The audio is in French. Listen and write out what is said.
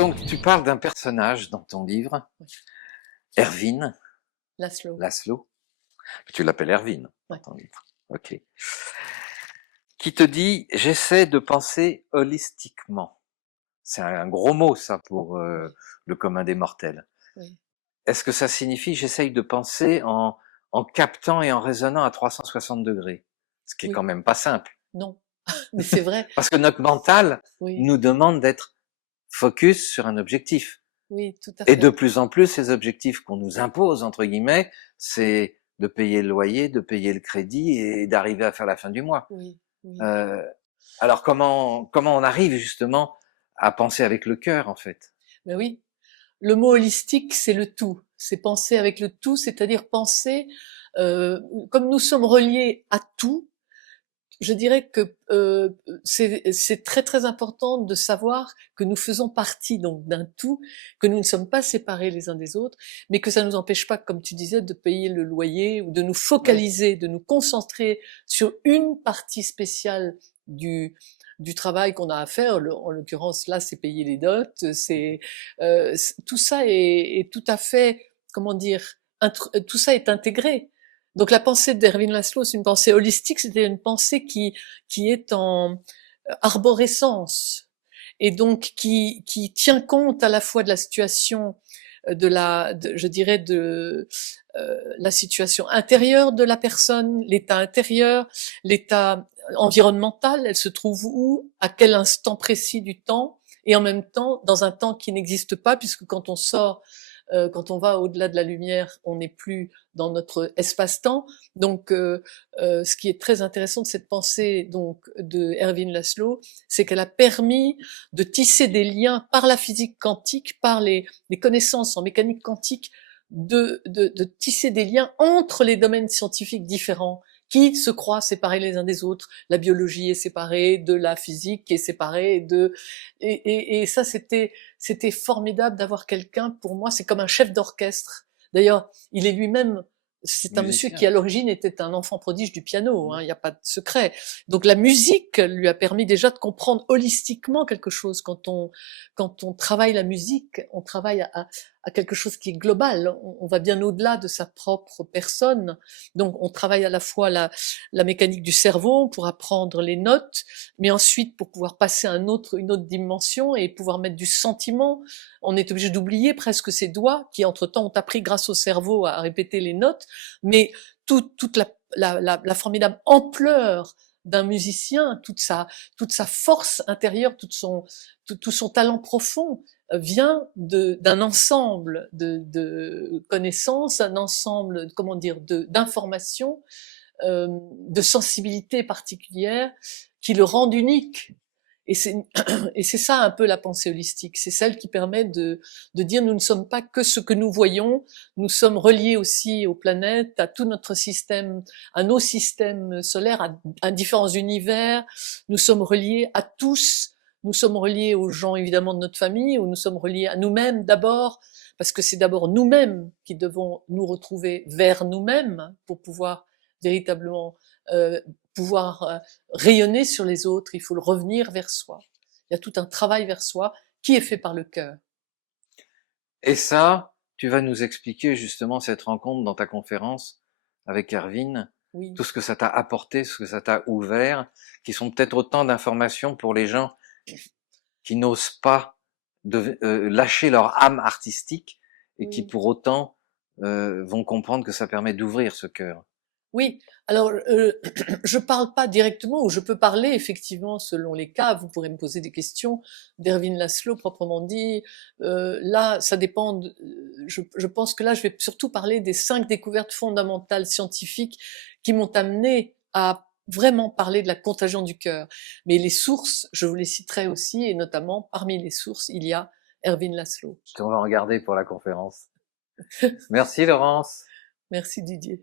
Donc, tu parles d'un personnage dans ton livre, Ervin Laszlo. Laszlo. Tu l'appelles Ervin dans Ouais. ton livre. Ok. Qui te dit, j'essaie de penser holistiquement. C'est un gros mot, ça, pour le commun des mortels. Oui. Est-ce que ça signifie, j'essaye de penser en captant et en raisonnant à 360 degrés? Ce qui est quand Oui. même pas simple. Non. Mais c'est vrai. Parce que notre mental Oui. nous demande d'être focus sur un objectif. Oui, tout à Et de fait. plus en plus, ces objectifs qu'on nous impose, entre guillemets, c'est de payer le loyer, de payer le crédit et d'arriver à faire la fin du mois. Oui. Oui. Euh, alors comment on arrive justement à penser avec le cœur, en fait? Ben oui. Le mot holistique, c'est le tout. C'est penser avec le tout, c'est-à-dire penser, comme nous sommes reliés à tout, je dirais que c'est très très important de savoir que nous faisons partie donc d'un tout, que nous ne sommes pas séparés les uns des autres, mais que ça ne nous empêche pas, comme tu disais, de payer le loyer ou de nous Oui. focaliser, de nous concentrer sur une partie spéciale du travail qu'on a à faire. En l'occurrence, là, c'est payer les dots. Tout ça est tout à fait, comment dire, tout ça est intégré. Donc la pensée d'Erwin Laszlo, c'est une pensée holistique, c'est une pensée qui est en arborescence et donc qui tient compte à la fois de la situation je dirais de la situation intérieure de la personne, l'état intérieur, l'état environnemental, elle se trouve où, à quel instant précis du temps, et en même temps dans un temps qui n'existe pas, puisque quand on sort, quand on va au-delà de la lumière, on n'est plus dans notre espace-temps. Donc, ce qui est très intéressant de cette pensée donc de Erwin Laszlo, c'est qu'elle a permis de tisser des liens par la physique quantique, par les connaissances en mécanique quantique, de tisser des liens entre les domaines scientifiques différents qui se croient séparés les uns des autres. La biologie est séparée de la physique, qui est séparée et ça c'était formidable d'avoir quelqu'un. Pour moi, c'est comme un chef d'orchestre. D'ailleurs, il est lui-même, c'est un monsieur qui Musicien. à l'origine était un enfant prodige du piano, hein, il n'y a pas de secret. Donc la musique lui a permis déjà de comprendre holistiquement quelque chose. Quand on travaille la musique, on travaille à quelque chose qui est global. On va bien au-delà de sa propre personne. Donc on travaille à la fois la mécanique du cerveau pour apprendre les notes, mais ensuite pour pouvoir passer à une autre dimension et pouvoir mettre du sentiment. On est obligé d'oublier presque ses doigts qui entre-temps ont appris grâce au cerveau à répéter les notes, mais toute la formidable ampleur d'un musicien, toute sa force intérieure, tout son talent profond vient d'un ensemble de connaissances, un ensemble, comment dire, d'informations, de sensibilités particulières qui le rendent unique. Et c'est ça un peu la pensée holistique, c'est celle qui permet de dire nous ne sommes pas que ce que nous voyons, nous sommes reliés aussi aux planètes, à tout notre système, à nos systèmes solaires, à différents univers, nous sommes reliés à tous, nous sommes reliés aux gens évidemment de notre famille, ou nous sommes reliés à nous-mêmes d'abord, parce que c'est d'abord nous-mêmes qui devons nous retrouver vers nous-mêmes pour pouvoir véritablement pouvoir rayonner sur les autres, il faut le revenir vers soi. Il y a tout un travail vers soi qui est fait par le cœur. Et ça, tu vas nous expliquer justement cette rencontre dans ta conférence avec Erwin, Oui, tout ce que ça t'a apporté, ce que ça t'a ouvert, qui sont peut-être autant d'informations pour les gens qui n'osent pas lâcher leur âme artistique et qui oui. pour autant vont comprendre que ça permet d'ouvrir ce cœur. Oui, alors je parle pas directement, ou je peux parler effectivement selon les cas. Vous pourrez me poser des questions d'Erwin Laszlo proprement dit. Là, ça dépend. Je pense que là, je vais surtout parler des 5 découvertes fondamentales scientifiques qui m'ont amené à vraiment parler de la contagion du cœur. Mais les sources, je vous les citerai aussi, et notamment parmi les sources, il y a Erwin Laszlo. On va en garder pour la conférence. Merci Laurence. Merci Didier.